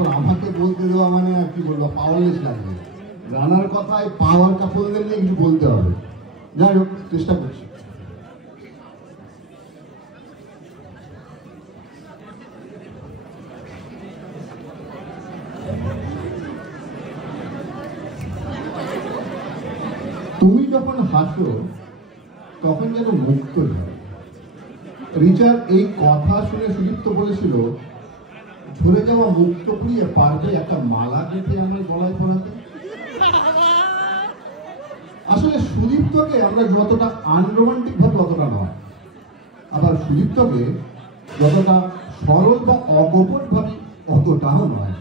এরপর আমাকে বলতে দেওয়া মানে আর কি বলবো, পাওয়ারলেস লাগবে। রানার কথায় পাওয়ার কাপড়দের নিয়ে কিছু বলতে হবে। যাই হোক, চেষ্টা করছি। তুমি যখন হাসো তখন যেন মুক্ত হয়। রিচার এই কথা শুনে সুদীপ্ত বলেছিল, ঝরে যাওয়া মুক্ত পুড়িয়ে পারবে একটা মালা কেটে আমরা গলায় পরাতে। আসলে সুদীপ্তকে আমরা যতটা আনরোমান্টিক ভাবে অতটা নয়, আবার সুদীপ্তকে যতটা সরল বা অকপট ভাবে অতটাও নয়।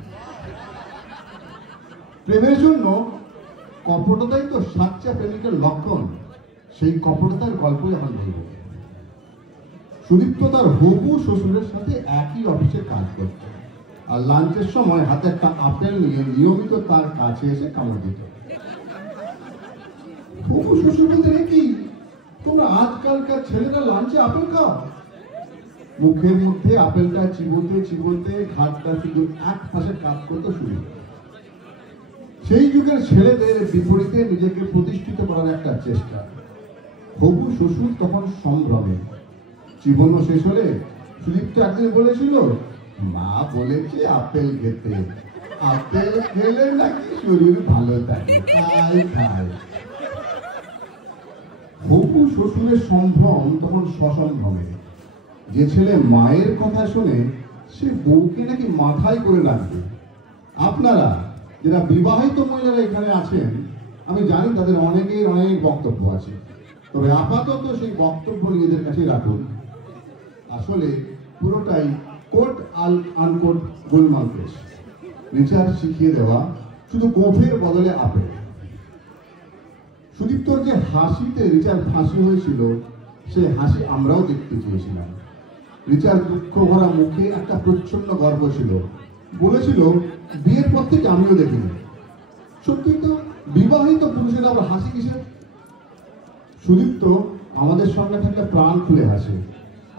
প্রেমের জন্য কপটতাই তো সাচ্চা প্রেমিকের লক্ষণ। সেই কপটতার গল্পই এখন বলব। সুদীপ্ত তার হবু শ্বশুরের সাথে একই অফিসে কাজ করত, আর লাঞ্চের সময় হাতে একটা আপেল নিয়ে নিয়মিত তার কাছে এসে কামড় দিত। হবু শ্বশুর বলতে, কি তোমরা আজকালকার ছেলেরা লাঞ্চে আপেল খাও? মুখের মধ্যে আপেলটা চিবোতে চিবোতে ঘাটটা শুধু এক পাশে কাজ করতে শুরু। সেই যুগের ছেলেদের বিপরীতে নিজেকে প্রতিষ্ঠিত করার একটা চেষ্টা। হবু শ্বশুর তখন সম্ভ্রমে। জীবনও শেষ হলে সুদীপ্ত একদিন বলেছিল, মা বলেছে আপেল খেতে, আপেল খেলে নাকি শরীর ভালো থাকে, তাই খায়। হবু শ্বশুরের সম্ভ্রম তখন সসম্ভ্রমে। যে ছেলে মায়ের কথা শুনে সে বউকে নাকি মাথায় করে রাখবে। আপনারা যারা বিবাহিত মহিলারা এখানে আছেন, আমি জানি তাদের অনেকের অনেক বক্তব্য আছে, তবে আপাতত সেই বক্তব্য নিজেদের কাছে রাখুন। আসলে পুরোটাই কোট আনকোট গোলমাল কেস। রিচার শিখিয়ে দেওয়া শুধু গোফের বদলে আপেল। সুদীপ্তর যে হাসিতে রিচার ফাঁসি হয়েছিল, সে হাসি আমরাও দেখতে চেয়েছিলাম। রিচার দুঃখ ভরা মুখে একটা প্রচ্ছন্ন গর্ব ছিল। বলেছিল, বিয়ের পর থেকে আমিও দেখিনি। সত্যি তো, বিবাহিত পুরুষের আবার হাসি কিসের? সুদীপ্ত আমাদের সঙ্গে থাকলে প্রাণ খুলে হাসে,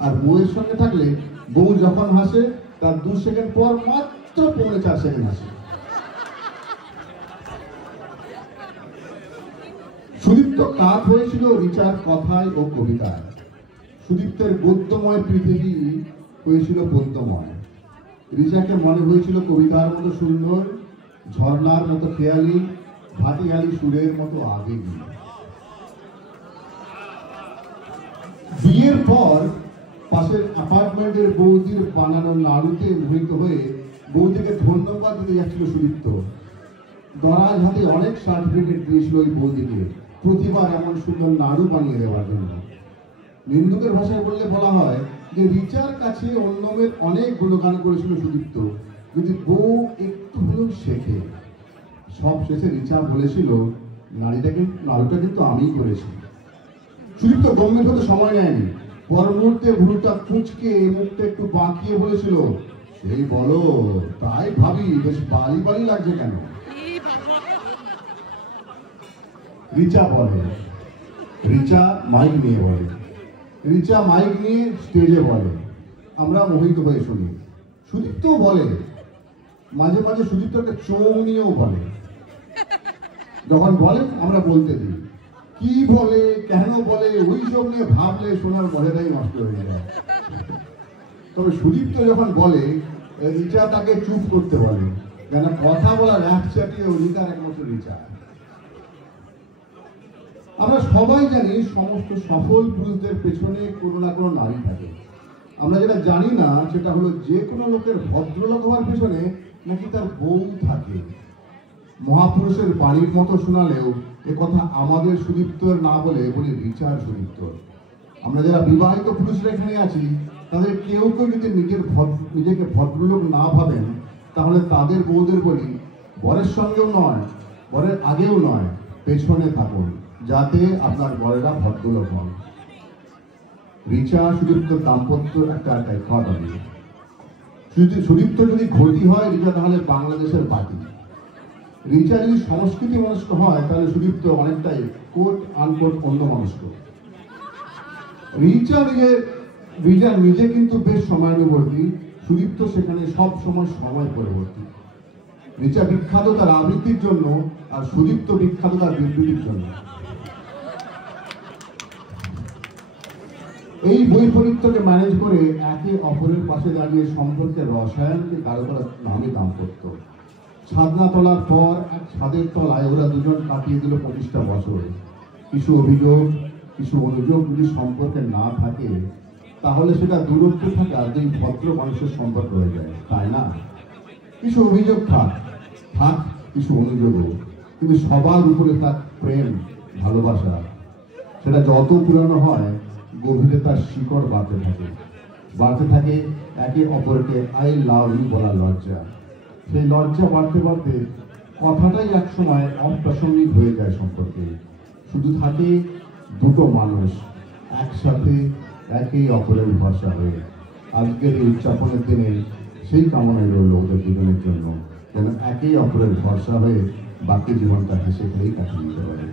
আর বউয়ের সঙ্গে থাকলে বউ যখন হাসে তার 2 সেকেন্ড পর মাত্র 4 সেকেন্ড হাসে। সুদীপ্ত কাত হয়েছিল রিচার কথায় ও কবিতায়। সুদীপ্তের গদ্যময় পৃথিবী হয়েছিল পদ্যময়। রিচাকে মনে হয়েছিল কবিতার মতো সুন্দর, ঝর্ণার মতো খেয়ালি, ভাটিয়ালি সুরের মতো আবেগী। বিয়ের পর পাশের অ্যাপার্টমেন্টের বৌদির বানানো নাড়ুতে মোহিত হয়ে বৌদিকে ধন্যবাদ দিতে যাচ্ছিল সুদীপ্ত। দরাজ হাতে অনেক সার্টিফিকেট দিয়েছিল ওই বৌদিকে, প্রতিবার এমন সুন্দর নাড়ু বানিয়ে দেওয়ার জন্য। নিন্দুকের ভাষায় বলা হয় যে রিচার কাছে অন্যমের অনেক গুণগান করেছিল সুদীপ্ত, যদি বউ একটু হলেও শেখে। সব শেষে রিচা বলেছিল, নাড়ুটা কিন্তু আমিই করেছি। সুদীপ্ত গম্ভীর হতে সময় নেয়নি। পর মুহূর্তে ভুরুটা কুঁচকে মুখটা একটু বাঁকিয়ে বলেছিল, সেই বলো, তাই ভাবি বেশ বালি বালি লাগছে কেন? রিচা বলে, রিচা মাইক নিয়ে বলে, রিচা মাইক নিয়ে স্টেজে বলে, আমরা মোহিত হয়ে শুনি। সুদীপ্তও বলে, মাঝে মাঝে সুদীপ্তকে চোখ নিয়েও বলে। যখন বলে আমরা বলতে দিই। কি বলে, কেন বলে, ওই সব নিয়ে ভাবলে শোনার মজাটাই নষ্ট হয়ে যায়। তবে সুদীপ্ত যখন বলে, রিচা তাকে চুপ করতে বলে, কেন কথা বলার এক চাটিয়ে অধিকার একমাত্র রিচা। আমরা সবাই জানি সমস্ত সফল পুরুষদের পেছনে কোনো না কোনো নারী থাকে। আমরা যেটা জানি না সেটা হলো যে কোনো লোকের ভদ্রলোক হওয়ার পেছনে নাকি তার বউ থাকে। মহাপুরুষের বাড়ির মতো শোনালেও এ কথা আমাদের সুদীপ্তর না বলে বলি রিচার সুদীপ্তর। আমরা যারা বিবাহিত পুরুষরা এখানে আছি, তাদের কেউ কেউ যদি নিজেকে ভদ্রলোক না ভাবেন, তাহলে তাদের বউদের বলি, বরের সঙ্গেও নয়, বরের আগেও নয়, পেছনে থাকুন, যাতে আপনার বরেরা ভদ্রলোক হন। রিচা সুদীপ্ত দাম্পত্য একটা খাওয়া সুদীপ্ত যদি ঘটি হয় রিচা তাহলে বাংলাদেশের বাটি। রিচা যদি সংস্কৃতি মনস্ক হয় তাহলে সুদীপ্ত অনেকটাই কোট আনকোট অন্য মনস্ক। রিচা নিজে কিন্তু বেশ সময়ানুবর্তী, সুদীপ্ত সেখানে সব সময় সময় পরবর্তী। রিচা বিখ্যাত তার আবৃত্তির জন্য, আর সুদীপ্ত বিখ্যাত তার বিবৃতির জন্য। এই বৈপরীত্যকে ম্যানেজ করে একে অপরের পাশে দাঁড়িয়ে সম্পর্কের রসায়নকে গাঢ় করার নামে দাম্পত্য। ছাদনা তোলার পর এক ছাদের তলায় ওরা দুজন কাটিয়ে দিল 25টা বছর। কিছু অভিযোগ, কিছু অনুযোগ যদি সম্পর্কে না থাকে, তাহলে সেটা দূরত্বে থাকা দুই ভদ্র মানুষের সম্পর্ক হয়ে যায়, তাই না? কিছু অভিযোগ থাক, কিছু অনুযোগও, কিন্তু সবার উপরে তার প্রেম, ভালোবাসা। সেটা যত পুরানো হয়, গভীরে তার শিকড় বাড়তে থাকে একে অপরকে আই লাভ ইউ বলার লজ্জা। সেই লজ্জা বাড়তে বাড়তে কথাটাই একসময় অপ্রাসঙ্গিক হয়ে যায় সম্পর্কে। শুধু থাকে দুটো মানুষ একসাথে একে অপরের ভরসা হয়ে। আজকের এই উদযাপনের দিনে সেই কামনাই রইল ওদের দুজনের জন্য, যেন একে অপরের ভরসা হয়ে বাকি জীবনটা হেসে খেলেই কাটিয়ে দিতে পারে।